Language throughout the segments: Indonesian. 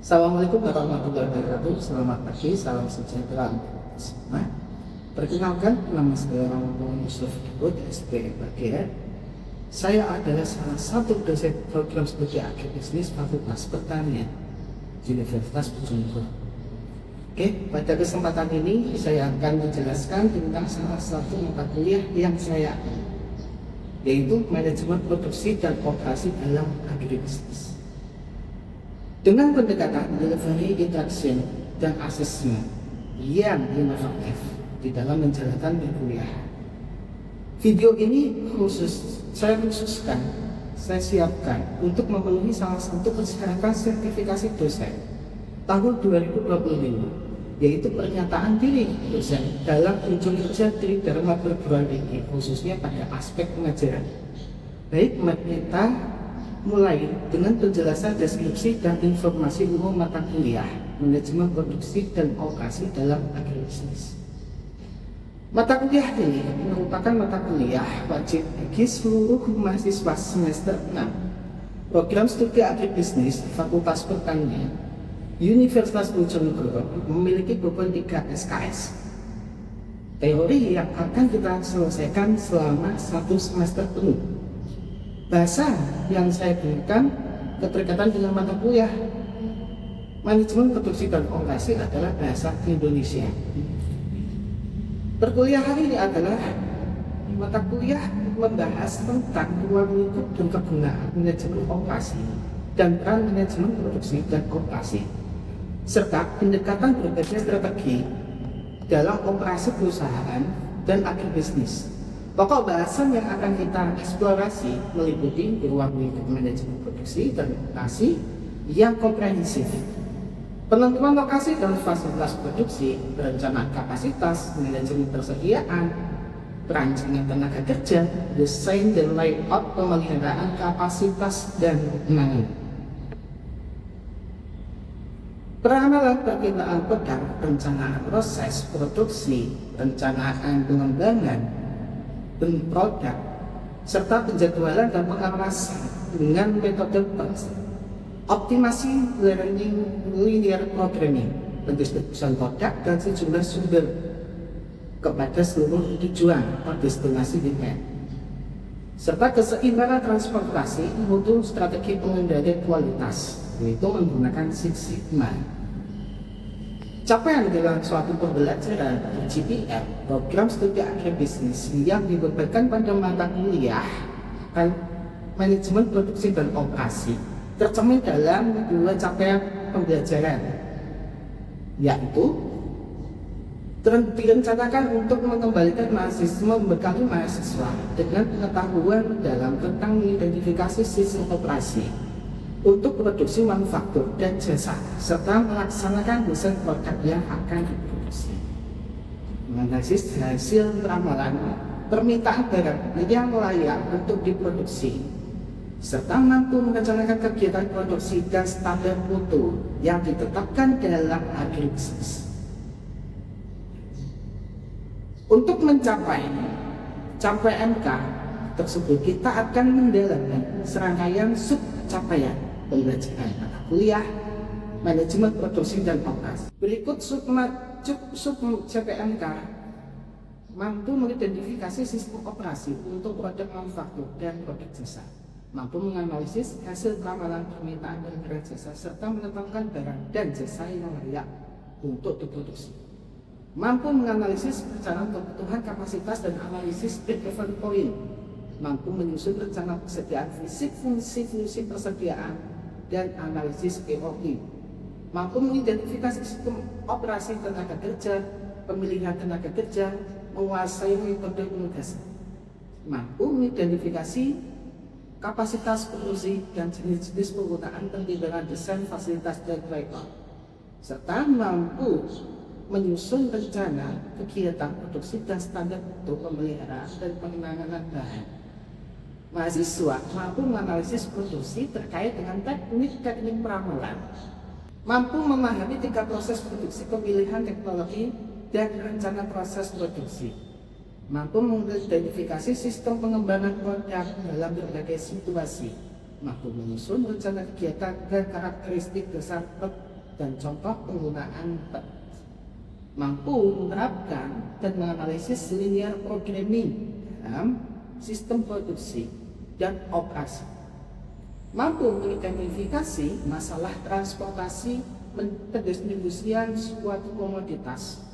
Assalamualaikum warahmatullahi wabarakatuh. Selamat pagi, salam sejahtera untuk kita semua. Perkenalkan, nama saya Muhammad Yusuf Dibut, SPMBGR. Saya adalah salah satu dosen program studi agribisnis Fakultas Pertanian Universitas Bojonegoro. Oke, pada kesempatan ini saya akan menjelaskan tentang salah satu mata kuliah yang saya yaitu manajemen produksi dan operasi dalam agribisnis. Dengan pendekatan delivery, interaction, dan assessment yang inovatif di dalam menjalankan kuliah. Video ini saya siapkan untuk memenuhi salah satu persyaratan sertifikasi dosen tahun 2025, yaitu pernyataan diri dosen dalam kunjung kerja Tridharma perguruan tinggi, khususnya pada aspek pengajaran. Baik kita mulai dengan penjelasan deskripsi dan informasi umum mata kuliah manajemen produksi dan operasi dalam agribisnis. Mata kuliah ini merupakan mata kuliah wajib bagi seluruh mahasiswa semester 6 program studi agribisnis Fakultas Pertanian Universitas Bojonegoro, memiliki bobot 3 SKS. Teori yang akan kita selesaikan selama 1 semester penuh. Bahasa yang saya berikan keterkaitan dengan mata kuliah manajemen produksi dan operasi adalah bahasa Indonesia. Perkuliahan ini adalah mata kuliah membahas tentang ruang lingkup dan kegunaan manajemen operasi dan peran manajemen produksi dan operasi, serta pendekatan berbagai strategi dalam operasi perusahaan dan agribisnis. Pokok bahasan yang akan kita eksplorasi meliputi ruang lingkup manajemen produksi dan operasi yang komprehensif, penentuan lokasi dan fasilitas produksi, perencanaan kapasitas, manajemen persediaan, perancangan tenaga kerja, desain dan layout, pemeliharaan kapasitas, dan penanganan. Peramalan perkiraan produk, perencanaan proses produksi, perencanaan pengembangan produk, serta penjadwalan dan pengawasan dengan metode optimasi learning linear programming, pendistribusian produk dan sejumlah sumber kepada seluruh tujuan atau destinasi demand, serta keseimbangan transportasi mutu strategi pengendalian kualitas, yaitu menggunakan Six Sigma. Capaian dalam suatu pembelajaran GPM, program studi agribisnis yang dibebankan pada mata kuliah manajemen produksi dan operasi tercermin dalam 2 capaian pembelajaran, yaitu direncanakan untuk mengembalikan membekali mahasiswa dengan pengetahuan dalam tentang mengidentifikasi sistem operasi untuk produksi manufaktur dan jasa, serta melaksanakan desain produk yang akan diproduksi, menganalisis hasil ramalan permintaan barang yang layak untuk diproduksi, serta mampu merencanakan kegiatan produksi dan standar mutu yang ditetapkan dalam agribisnis. Untuk mencapai MK tersebut, kita akan mendalami serangkaian sub capaian pembelajaran mata kuliah manajemen produksi dan operasi. Berikut sub CPMK mampu mengidentifikasi sistem operasi untuk produk manufaktur dan produk jasa, mampu menganalisis hasil ramalan permintaan dan barang jasa, serta menetapkan barang dan jasa yang layak untuk diproduksi, mampu menganalisis perencanaan kebutuhan kapasitas dan analisis break-even point, mampu menyusun rencana persediaan fisik, fungsi persediaan, dan analisis EOI, mampu mengidentifikasi sistem operasi tenaga kerja, pemilihan tenaga kerja, menguasai metode penugasan, mampu mengidentifikasi kapasitas produksi dan jenis-jenis penggunaan pertimbangan desain fasilitas dan layout, serta mampu menyusun rencana kegiatan produksi dan standar untuk pemeliharaan dan penanganan bahan. Mahasiswa mampu menganalisis produksi terkait dengan teknik peramalan, mampu memahami tingkat proses produksi, pemilihan teknologi, dan rencana proses produksi, mampu mengidentifikasi sistem pengembangan produk dalam berbagai situasi, mampu menyusun rencana kegiatan dan karakteristik dasar dan contoh penggunaan PET. Mampu menerapkan dan menganalisis linear programming dalam sistem produksi dan operasi. Mampu mengidentifikasi masalah transportasi pendistribusian suatu komoditas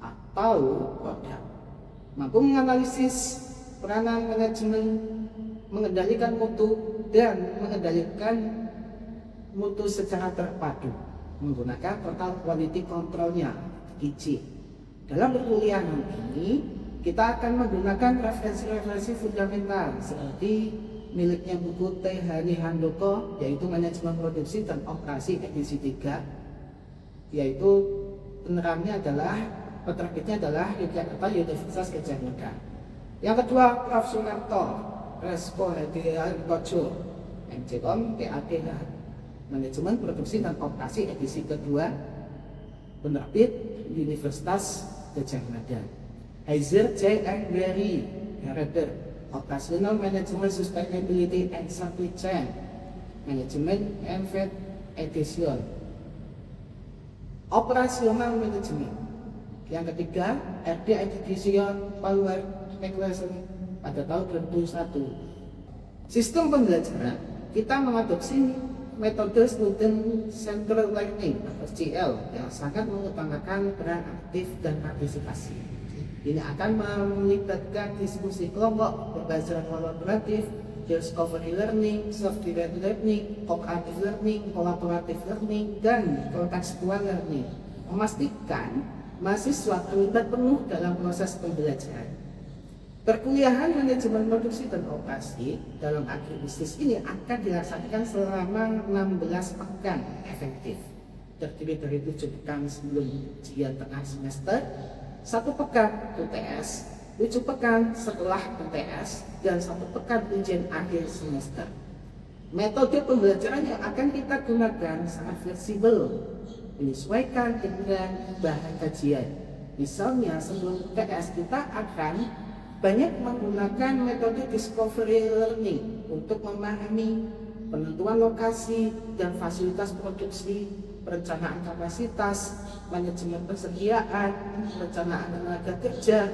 atau produk. Mampu menganalisis peranan manajemen, mengendalikan mutu dan mengendalikan mutu secara terpadu menggunakan total quality controlnya (TQC). Dalam perkuliahan ini kita akan menggunakan referensi-referensi fundamental seperti miliknya buku T. Hari Handoko, yaitu Manajemen Produksi dan Operasi edisi 3, yaitu penerangannya adalah penerbitnya adalah Yogyakarta Universitas Gadjah Mada. Yang kedua, Prof. Sunarto, Respo Hadiah Kojo, MCOM PAD Manajemen Produksi dan Operasi edisi kedua, penerbit Universitas Gadjah Mada. Heizer J. and Gary, Hereter, Operational Management Sustainability and Supply Chain, Management MVET Edition. Operational Management. Yang ketiga, RD Edition Power Regulation pada tahun 2001. Sistem pembelajaran kita mengadopsi metode Student Centered Learning atau SCL yang sangat mengutamakan peran aktif dan partisipasi. Ini akan melibatkan diskusi kelompok, pembelajaran kolaboratif, discovery learning, self-directed learning, cooperative learning, collaborative learning, dan contextual learning. Memastikan mahasiswa terlibat penuh dalam proses pembelajaran. Perkuliahan manajemen produksi dan operasi dalam agribisnis ini akan dilaksanakan selama 16 pekan efektif, terdiri dari 7 pekan sebelum ujian tengah semester, 1 pekan UTS, 7 pekan setelah UTS, dan 1 pekan ujian akhir semester. Metode pembelajaran yang akan kita gunakan sangat fleksibel, menyesuaikan dengan bahan kajian. Misalnya sebelum UTS kita akan banyak menggunakan metode discovery learning untuk memahami penentuan lokasi dan fasilitas produksi, perencanaan kapasitas, manajemen persediaan, perencanaan tenaga kerja,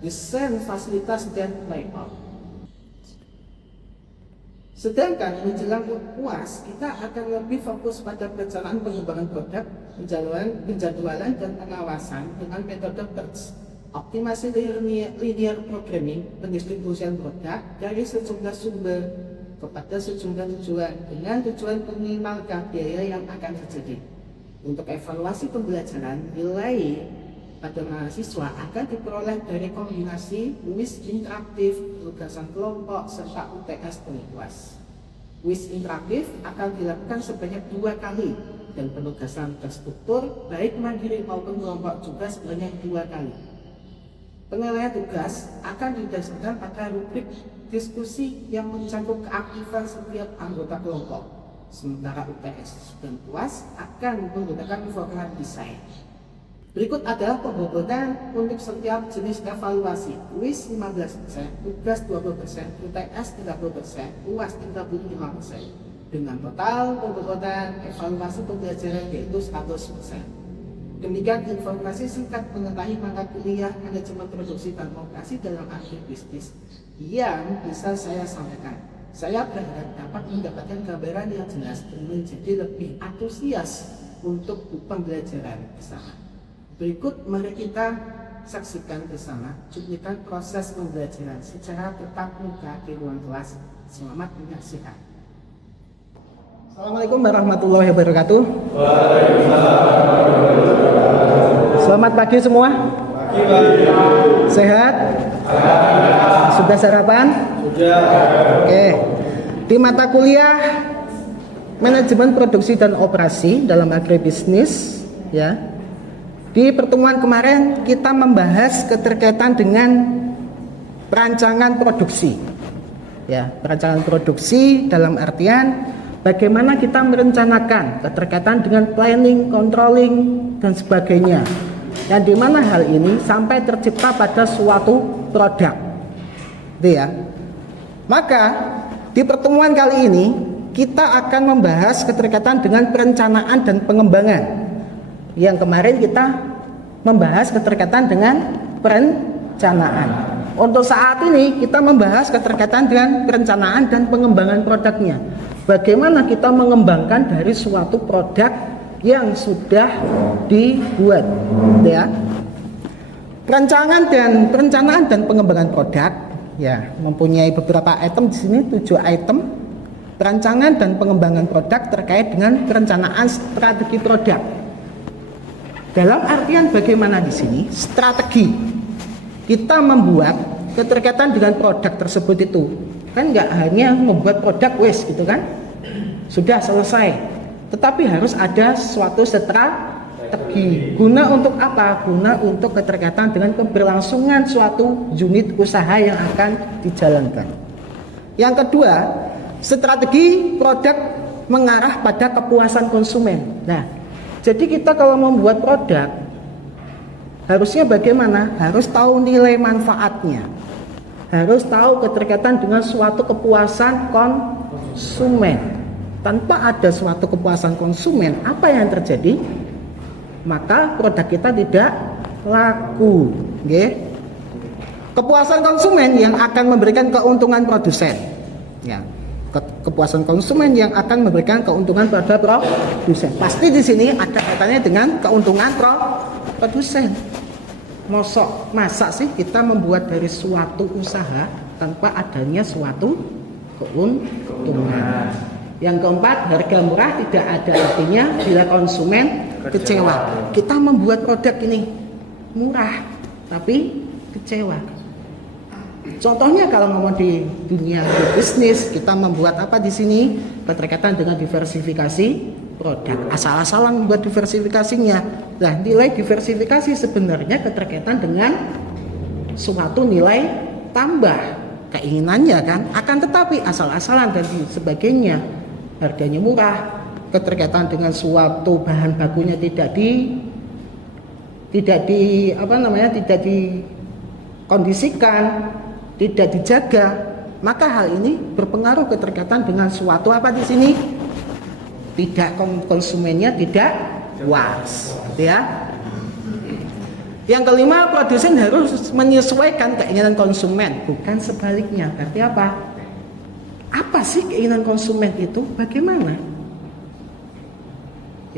desain fasilitas, dan layout. Sedangkan menjelang UAS kita akan lebih fokus pada perencanaan pengembangan produk, penjadwalan dan pengawasan dengan metode PERT. Optimasi linear programming pendistribusian produk dari sejumlah sumber kepada sejumlah tujuan dengan tujuan meminimalkan biaya yang akan terjadi. Untuk evaluasi pembelajaran, nilai pada mahasiswa akan diperoleh dari kombinasi WIS interaktif, tugasan kelompok, serta UTS dan UAS. WIS interaktif akan dilakukan sebanyak 2 kali dan penugasan terstruktur baik mandiri maupun kelompok juga sebanyak 2 kali. Penilaian tugas akan didasarkan pada rubrik diskusi yang mencakup keaktifan setiap anggota kelompok. Sementara UTS dan UAS akan menggunakan program desain. Berikut adalah pembobotan untuk setiap jenis evaluasi. WIS 15%, tugas 20%, UTS 30%, UAS 35%. Dengan total pembobotan evaluasi pembelajaran yaitu 100%. Demikian informasi singkat mengenai mata kuliah manajemen produksi dan operasi dalam agribisnis yang bisa saya sampaikan. Saya berharap dapat mendapatkan gambaran yang jelas dan menjadi lebih antusias untuk pembelajaran bersama. Berikut mari kita saksikan bersama cuplikan proses pembelajaran secara tatap muka di ruang kelas. Selamat menyaksikan. Assalamualaikum warahmatullahi wabarakatuh. Selamat pagi semua. Sehat? Sudah sarapan? Sudah. Oke. Di mata kuliah manajemen produksi dan operasi dalam agribisnis, ya. Di pertemuan kemarin kita membahas keterkaitan dengan perancangan produksi. Ya, perancangan produksi dalam artian bagaimana kita merencanakan keterkaitan dengan planning, controlling, dan sebagainya. Yang dimana hal ini sampai tercipta pada suatu produk. Itu ya. Maka di pertemuan kali ini kita akan membahas keterkaitan dengan perencanaan dan pengembangan. Yang kemarin kita membahas keterkaitan dengan perencanaan. Untuk saat ini kita membahas keterkaitan dengan perencanaan dan pengembangan produknya. Bagaimana kita mengembangkan dari suatu produk yang sudah dibuat, ya. Perencanaan dan pengembangan produk, ya, mempunyai beberapa item di sini, 7 item. Perencanaan dan pengembangan produk terkait dengan perencanaan strategi produk. Dalam artian bagaimana di sini? Strategi. Kita membuat keterkaitan dengan produk tersebut itu. Kan nggak hanya membuat produk wes gitu kan? Sudah selesai. Tetapi harus ada suatu strategi. Guna untuk apa? Guna untuk keterkaitan dengan keberlangsungan suatu unit usaha yang akan dijalankan. Yang kedua, strategi produk mengarah pada kepuasan konsumen. Nah, jadi kita kalau membuat produk harusnya bagaimana? Harus tahu nilai manfaatnya. Harus tahu keterkaitan dengan suatu kepuasan konsumen. Tanpa ada suatu kepuasan konsumen, apa yang terjadi? Maka produk kita tidak laku. Okay? Kepuasan konsumen yang akan memberikan keuntungan produsen. Ya. Kepuasan konsumen yang akan memberikan keuntungan pada produsen. Pasti di sini ada kaitannya dengan keuntungan produsen. Masa sih kita membuat dari suatu usaha tanpa adanya suatu keuntungan. Yang keempat, harga murah tidak ada artinya bila konsumen kecewa. Kita membuat produk ini murah tapi kecewa. Contohnya kalau ngomong di dunia bisnis, kita membuat apa di sini? Keterkaitan dengan diversifikasi produk. Asal-asalan membuat diversifikasinya. Nah, nilai diversifikasi sebenarnya keterkaitan dengan suatu nilai tambah keinginannya kan. Akan tetapi asal-asalan dan sebagainya, harganya murah, keterkaitan dengan suatu bahan bakunya tidak dikondisikan, tidak dijaga, maka hal ini berpengaruh keterkaitan dengan suatu apa di sini? Tidak, konsumennya tidak puas, ya. Yang kelima, produsen harus menyesuaikan keinginan konsumen, bukan sebaliknya. Berarti apa? Apa sih keinginan konsumen itu? Bagaimana?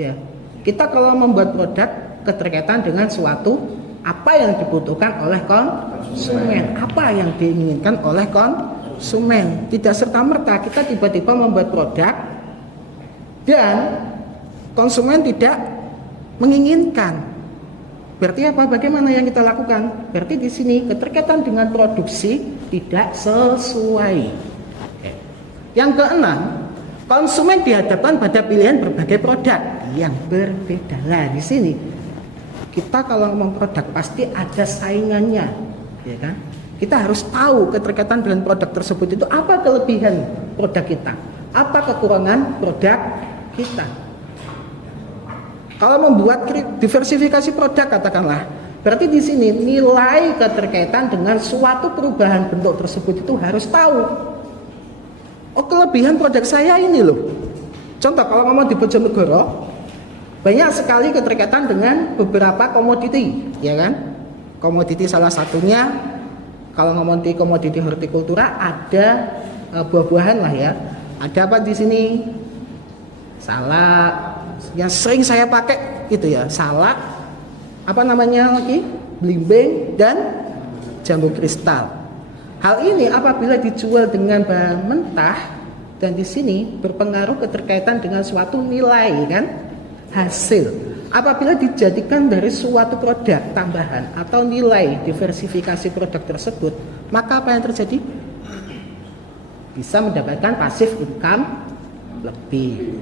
Ya, kita kalau membuat produk keterkaitan dengan suatu apa yang dibutuhkan oleh konsumen, apa yang diinginkan oleh konsumen. Tidak serta-merta kita tiba-tiba membuat produk dan konsumen tidak menginginkan. Berarti apa? Bagaimana yang kita lakukan? Berarti di sini keterkaitan dengan produksi tidak sesuai. Yang keenam, konsumen dihadapkan pada pilihan berbagai produk yang berbeda. Lah di sini kita kalau ngomong produk pasti ada saingannya, ya kan? Kita harus tahu keterkaitan dengan produk tersebut itu apa kelebihan produk kita, apa kekurangan produk kita. Kalau membuat diversifikasi produk katakanlah, berarti di sini nilai keterkaitan dengan suatu perubahan bentuk tersebut itu harus tahu. Oh, kelebihan produk saya ini loh. Contoh kalau ngomong di Bojonegoro, banyak sekali keterkaitan dengan beberapa komoditi, ya kan? Komoditi salah satunya, kalau ngomong di komoditi hortikultura ada buah-buahan lah ya. Ada apa di sini? Salak, yang sering saya pakai itu ya, salak. Apa namanya lagi? Belimbing dan jambu kristal. Hal ini apabila dijual dengan bahan mentah dan di sini berpengaruh keterkaitan dengan suatu nilai kan? Hasil. Apabila dijadikan dari suatu produk tambahan atau nilai diversifikasi produk tersebut, maka apa yang terjadi? Bisa mendapatkan passive income lebih,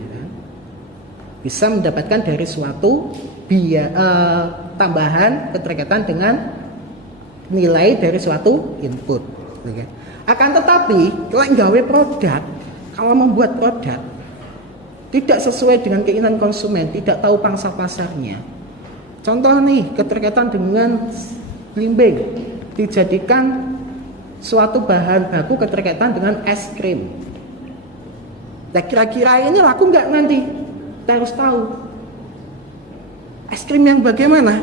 bisa mendapatkan dari suatu tambahan keterkaitan dengan nilai dari suatu input. Akan tetapi kalau nggawe produk, kalau membuat produk tidak sesuai dengan keinginan konsumen, tidak tahu pangsa pasarnya. Contoh nih, keterkaitan dengan belimbing, dijadikan suatu bahan baku keterkaitan dengan es krim. Nah kira-kira ini laku nggak nanti? Kita harus tahu. Es krim yang bagaimana,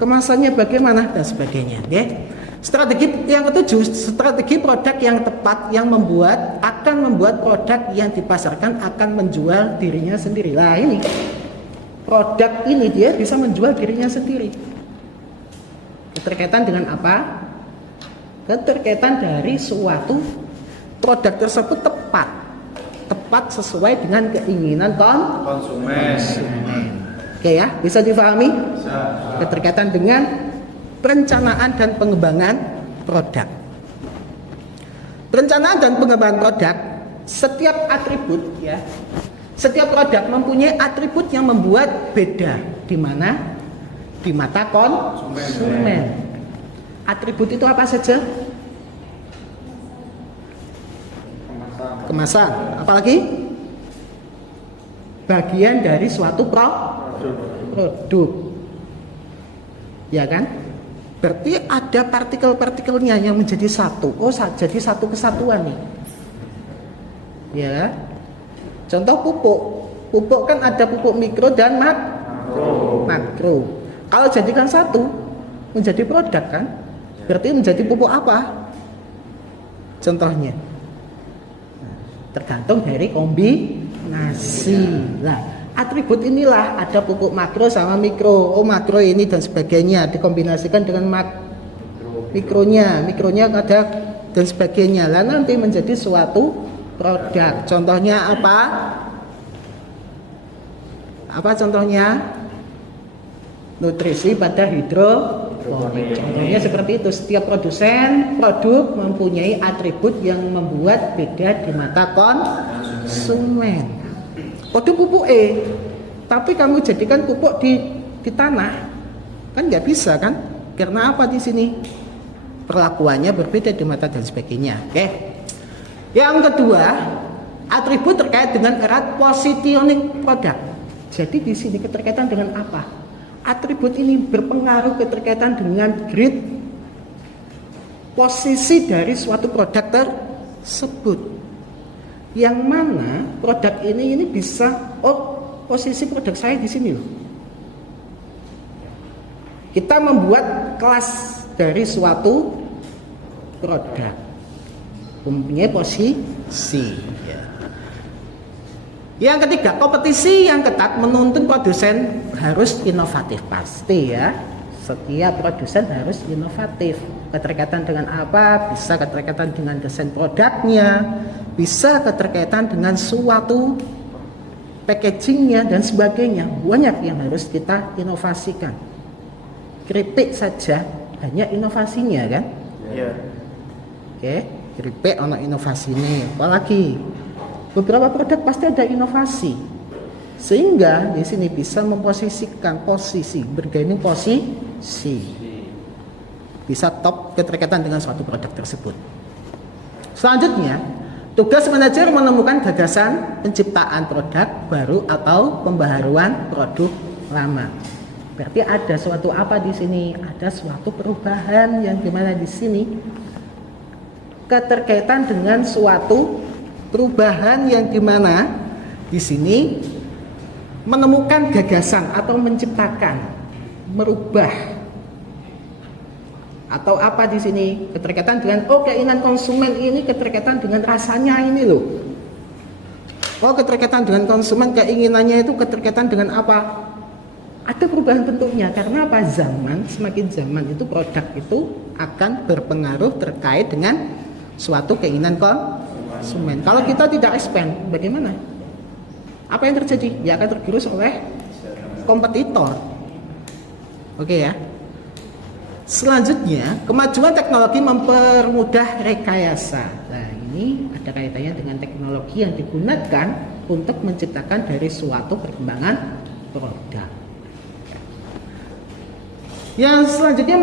kemasannya bagaimana, dan sebagainya. Okay? Strategi yang ketujuh, strategi produk yang tepat yang akan membuat produk yang dipasarkan akan menjual dirinya sendiri. Nah ini, produk ini dia bisa menjual dirinya sendiri. Keterkaitan dengan apa? Keterkaitan dari suatu produk tersebut tepat sesuai dengan keinginan konsumen. Oke ya, bisa difahami? Keterkaitan dengan perencanaan dan pengembangan produk. Perencanaan dan pengembangan produk, setiap atribut ya, setiap produk mempunyai atribut yang membuat beda di mana? Di mata konsumen. Atribut itu apa saja? Kemasan, apalagi? Bagian dari suatu produk. Ya kan? Berarti ada partikel-partikelnya yang menjadi satu. Oh, jadi satu kesatuan nih. Ya. Contoh pupuk. Pupuk kan ada pupuk mikro dan makro. Kalau jadikan satu menjadi produk kan? Berarti menjadi pupuk apa? Contohnya. Tergantung dari kombinasi. Nah, atribut inilah ada pupuk makro sama mikro. Oh, makro ini dan sebagainya dikombinasikan dengan mikronya ada dan sebagainya. Lah nanti menjadi suatu produk. Contohnya apa? Apa contohnya? Nutrisi pada hidroponik. Contohnya seperti itu. Setiap produsen produk mempunyai atribut yang membuat beda di mata konsumen. Produk pupuk tapi kamu jadikan pupuk di tanah, kan nggak bisa kan? Karena apa di sini? Perlakuannya berbeda di mata dan sebagainya. Oke. Yang kedua, atribut terkait dengan erat positioning produk. Jadi di sini keterkaitan dengan apa? Atribut ini berpengaruh keterkaitan dengan grade posisi dari suatu produk tersebut. Yang mana produk ini bisa, posisi produk saya di sini loh. Kita membuat kelas dari suatu produk, mempunyai posisi. Yang ketiga, kompetisi yang ketat menuntut produsen harus inovatif, pasti ya. Setiap produsen harus inovatif. Keterkaitan dengan apa? Bisa keterkaitan dengan desain produknya, bisa keterkaitan dengan suatu packagingnya dan sebagainya. Banyak yang harus kita inovasikan. Keripik saja hanya inovasinya kan? Iya. Oke, keripik ono inovasinya. Apalagi beberapa produk pasti ada inovasi, sehingga di sini bisa memposisikan posisi, bergaining posisi, bisa top keterkaitan dengan suatu produk tersebut. Selanjutnya, tugas manajer menemukan gagasan penciptaan produk baru atau pembaharuan produk lama. Berarti ada suatu apa di sini? Ada suatu perubahan yang dimana di sini keterkaitan dengan suatu perubahan yang dimana di sini menemukan gagasan atau menciptakan, merubah, atau apa di sini keterkaitan dengan keinginan konsumen ini keterkaitan dengan rasanya ini loh. Keterkaitan dengan konsumen, keinginannya itu keterkaitan dengan apa? Ada perubahan bentuknya karena apa? Semakin zaman itu produk itu akan berpengaruh terkait dengan suatu keinginan konsumen. Kalau kita tidak expand, bagaimana? Apa yang terjadi? Ya akan tergerus oleh kompetitor. Oke ya. Selanjutnya, kemajuan teknologi mempermudah rekayasa. Nah, ini ada kaitannya dengan teknologi yang digunakan untuk menciptakan dari suatu perkembangan produk. Yang selanjutnya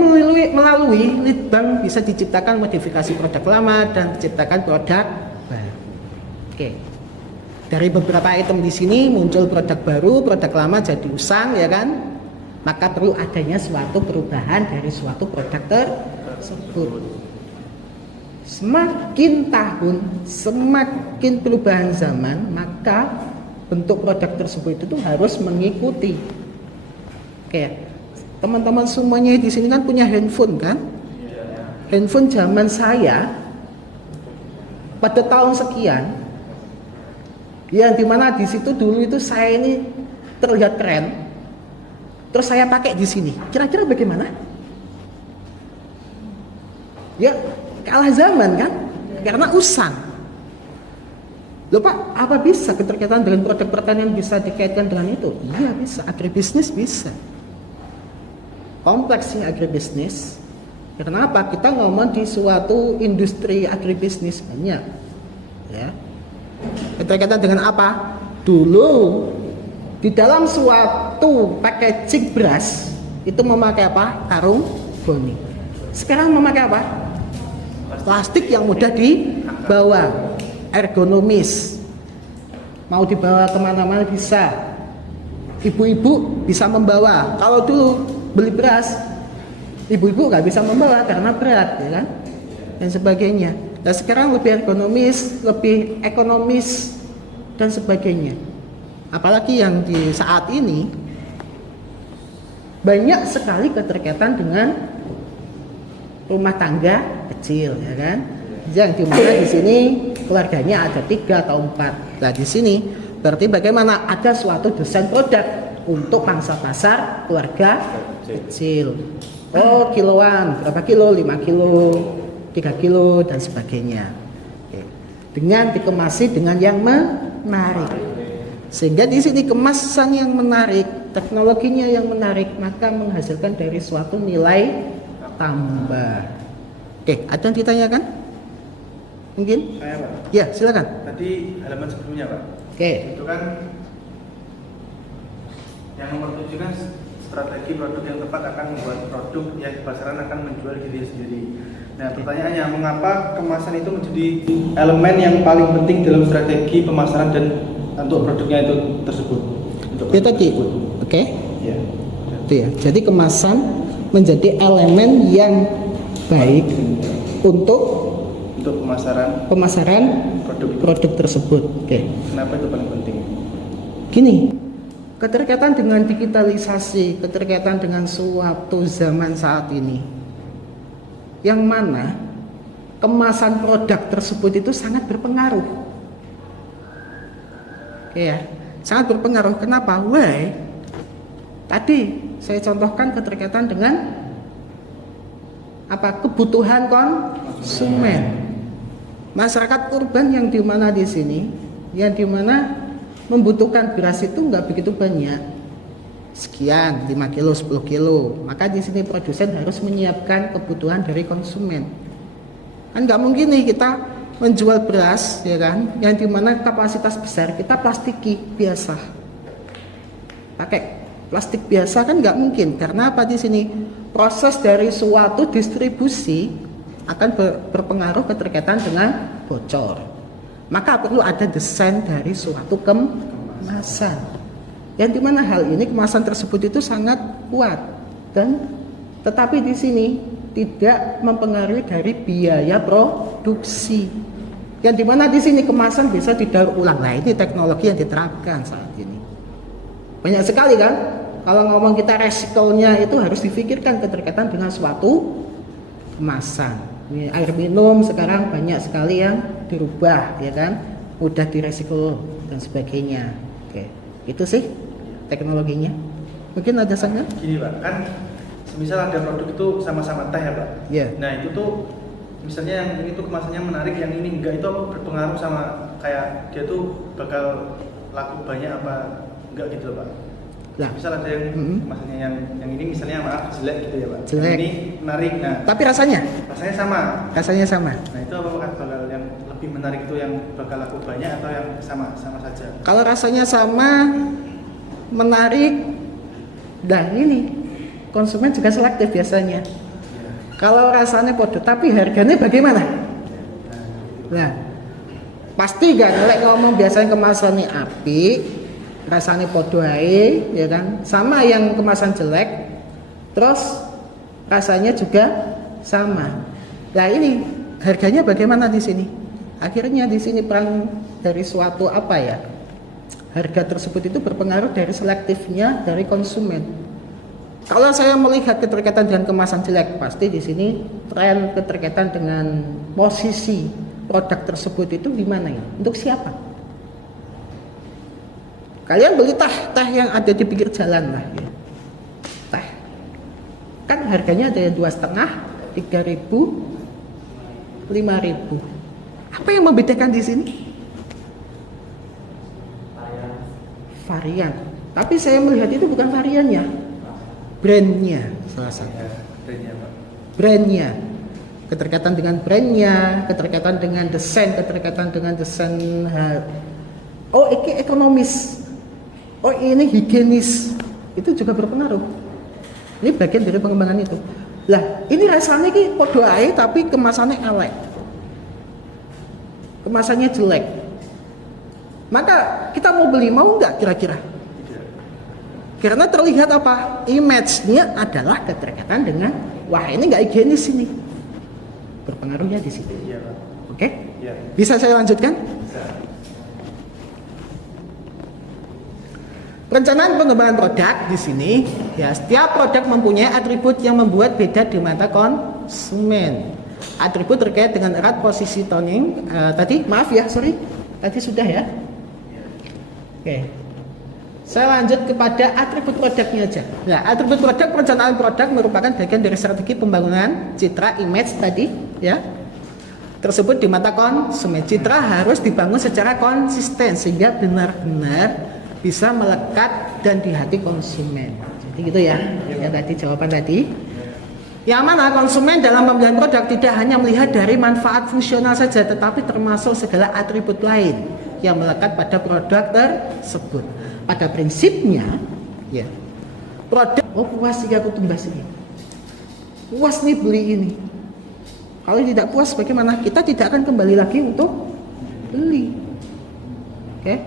melalui lead bank bisa diciptakan modifikasi produk lama dan diciptakan produk baru. Oke. Dari beberapa item di sini muncul produk baru, produk lama jadi usang ya kan? Maka perlu adanya suatu perubahan dari suatu produk tersebut. Semakin tahun, semakin perubahan zaman, maka bentuk produk tersebut itu harus mengikuti. Oke, teman-teman semuanya di sini kan punya handphone kan? Handphone zaman saya pada tahun sekian, yang dimana di situ dulu itu saya ini terlihat keren, terus saya pakai di sini. Kira-kira bagaimana? Ya kalah zaman kan? Karena usang. Loh Pak, apa bisa keterkaitan dengan produk pertanian bisa dikaitkan dengan itu? Iya bisa, agribisnis bisa. Kompleksnya agribisnis. Kenapa? Kita ngomong di suatu industri agribisnis banyak. Ya. Keterkaitan dengan apa? Dulu di dalam suatu packaging beras itu memakai apa? Karung boni. Sekarang memakai apa? Plastik yang mudah dibawa, ergonomis, mau dibawa kemana-mana bisa. Ibu-ibu bisa membawa. Kalau dulu beli beras, ibu-ibu nggak bisa membawa karena berat, ya kan? Dan sebagainya. Dan sekarang lebih ergonomis, lebih ekonomis dan sebagainya. Apalagi yang di saat ini banyak sekali keterkaitan dengan rumah tangga kecil, ya kan? Yang dimana di sini keluarganya ada 3 atau 4. Nah di sini berarti bagaimana ada suatu desain produk untuk pangsa pasar keluarga kecil. Oh kiloan, berapa kilo? 5 kilo, 3 kilo dan sebagainya. Oke. Dengan dikemasi dengan yang menarik. Sehingga di sini kemasan yang menarik, teknologinya yang menarik, maka menghasilkan dari suatu nilai tambah. Oke, ada yang ditanyakan? Mungkin? Saya Pak. Ya, silakan. Tadi halaman sebelumnya Pak. Oke. Itu kan yang nomor 7 kan strategi produk yang tepat akan membuat produk yang di pasaran akan menjual diri sendiri. Nah pertanyaannya, mengapa kemasan itu menjadi elemen yang paling penting dalam strategi pemasaran dan untuk produknya itu tersebut? Itu tadi. Oke. Ya. Itu ya. Jadi kemasan menjadi elemen yang baik untuk pemasaran produk tersebut. Oke. Kenapa itu paling penting? Gini, keterkaitan dengan digitalisasi, keterkaitan dengan suatu zaman saat ini, yang mana kemasan produk tersebut itu sangat berpengaruh. Oke ya, sangat berpengaruh. Kenapa? Why? Tadi saya contohkan keterkaitan dengan apa? Kebutuhan konsumen. Masyarakat urban yang dimana di sini, yang dimana membutuhkan beras itu nggak begitu banyak, sekian 5 kilo 10 kilo, maka di sini produsen harus menyiapkan kebutuhan dari konsumen. Kan nggak mungkin nih kita menjual beras, ya kan, yang dimana kapasitas besar kita plastiki biasa, pakai plastik biasa kan nggak mungkin. Karena apa? Di sini proses dari suatu distribusi akan berpengaruh keterkaitan dengan bocor. Maka perlu ada desain dari suatu kemasan. Yang dimana hal ini kemasan tersebut itu sangat kuat dan tetapi di sini tidak mempengaruhi dari biaya produksi. Yang dimana di sini kemasan bisa didaur ulang. Nah ini teknologi yang diterapkan saat ini. Banyak sekali kan. Kalau ngomong kita resikonya itu harus difikirkan keterkaitan dengan suatu kemasan. Ini air minum sekarang banyak sekali yang dirubah, ya kan, mudah diresiko dan sebagainya. Oke, itu sih teknologinya. Mungkin ada sangat? Gini Pak, kan semisal ada produk itu sama-sama teh ya Pak. Iya. Nah itu tuh misalnya yang ini tuh kemasannya menarik, yang ini enggak, itu apa berpengaruh sama kayak dia tuh bakal laku banyak apa enggak gitu Pak? Lah. Misal ada yang kemasannya yang ini misalnya maaf jelek gitu ya Pak. Jelek. Yang ini menarik. Nah, Tapi rasanya sama. Rasanya sama. Nah itu apa bakal yang lebih menarik itu yang bakal laku banyak atau yang sama saja? Kalau rasanya sama, menarik, dan ini konsumen juga selektif biasanya. Kalau rasanya podo, tapi harganya bagaimana? Nah, pasti gak ngelek ngomong biasanya kemasannya api, rasanya podo ae, ya kan? Sama yang kemasan jelek, terus rasanya juga sama. Nah ini harganya bagaimana di sini? Akhirnya di sini peran dari suatu apa ya? Harga tersebut itu berpengaruh dari selektifnya dari konsumen. Kalau saya melihat keterkaitan dengan kemasan jelek, pasti di sini tren keterkaitan dengan posisi produk tersebut itu di mana ya? Untuk siapa? Kalian beli teh yang ada di pinggir jalan lah ya. Teh kan harganya ada yang 2,5, 3.000, 5.000. Apa yang membedakan di sini? Varian. Tapi saya melihat itu bukan variannya, brandnya salah satu. Brandnya, keterkaitan dengan brandnya, keterkaitan dengan desain, oh ini ekonomis, oh ini higienis, itu juga berpengaruh. Ini bagian dari pengembangan itu. Lah, ini rasanya ki podo ae tapi kemasannya elek. Kemasannya jelek. Maka kita mau beli, mau nggak kira-kira? Karena terlihat apa? Image-nya adalah keterkaitan dengan wah ini nggak higienis ini. Berpengaruhnya di situ. Oke? Bisa saya lanjutkan? Perencanaan pengembangan produk di sini, ya setiap produk mempunyai atribut yang membuat beda di mata konsumen. Atribut terkait dengan erat positioning. Tadi sudah ya. Oke. Saya lanjut kepada atribut produknya aja. Nah, atribut produk, perencanaan produk merupakan bagian dari strategi pembangunan citra image tadi, ya. Tersebut di mata konsumen. Citra harus dibangun secara konsisten sehingga benar-benar bisa melekat dan di hati konsumen. Jadi gitu ya. Ya tadi jawaban tadi. Yang mana konsumen dalam pembelian produk tidak hanya melihat dari manfaat fungsional saja, tetapi termasuk segala atribut lain yang melekat pada produk tersebut. Pada prinsipnya, ya produk puas jika aku tumbas ini, puas nih beli ini. Kalau tidak puas, bagaimana? Kita tidak akan kembali lagi untuk beli. Oke?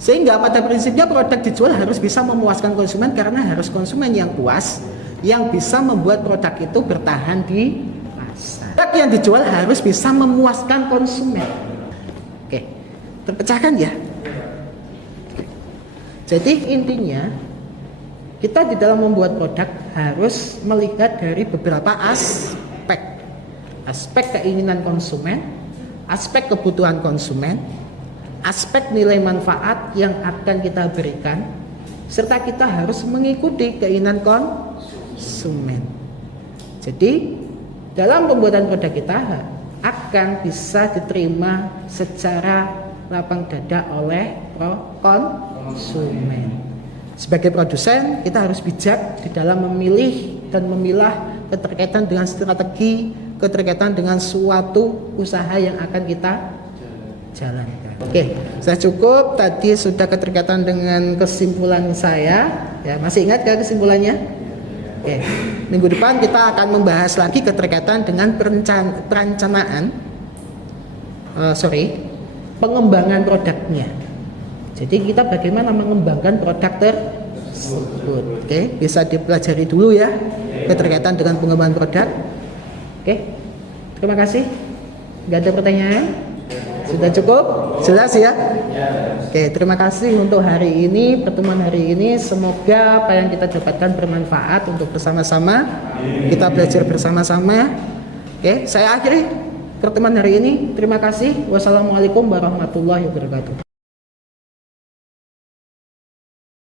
Sehingga pada prinsipnya produk dijual harus bisa memuaskan konsumen karena harus konsumen yang puas yang bisa membuat produk itu bertahan di pasar. Produk yang dijual harus bisa memuaskan konsumen. Oke, terpecahkan ya. Jadi intinya kita di dalam membuat produk harus melihat dari beberapa aspek. Aspek keinginan konsumen, aspek kebutuhan konsumen, aspek nilai manfaat yang akan kita berikan, serta kita harus mengikuti keinginan konsumen. Jadi dalam pembuatan produk kita akan bisa diterima secara lapang dada oleh konsumen. Sebagai produsen kita harus bijak di dalam memilih dan memilah keterkaitan dengan strategi, keterkaitan dengan suatu usaha yang akan kita jalankan. Oke, saya cukup. Tadi sudah keterkaitan dengan kesimpulan saya. Ya, masih ingat gak kesimpulannya? Oke, minggu depan kita akan membahas lagi keterkaitan dengan pengembangan produknya. Jadi kita bagaimana mengembangkan produk tersebut. Oke, bisa dipelajari dulu ya keterkaitan dengan pengembangan produk. Oke, terima kasih. Gak ada pertanyaan? Sudah cukup? Jelas ya? Oke, terima kasih untuk hari ini, pertemuan hari ini. Semoga apa yang kita dapatkan bermanfaat untuk bersama-sama. Kita belajar bersama-sama. Oke, saya akhiri pertemuan hari ini. Terima kasih. Wassalamualaikum warahmatullahi wabarakatuh.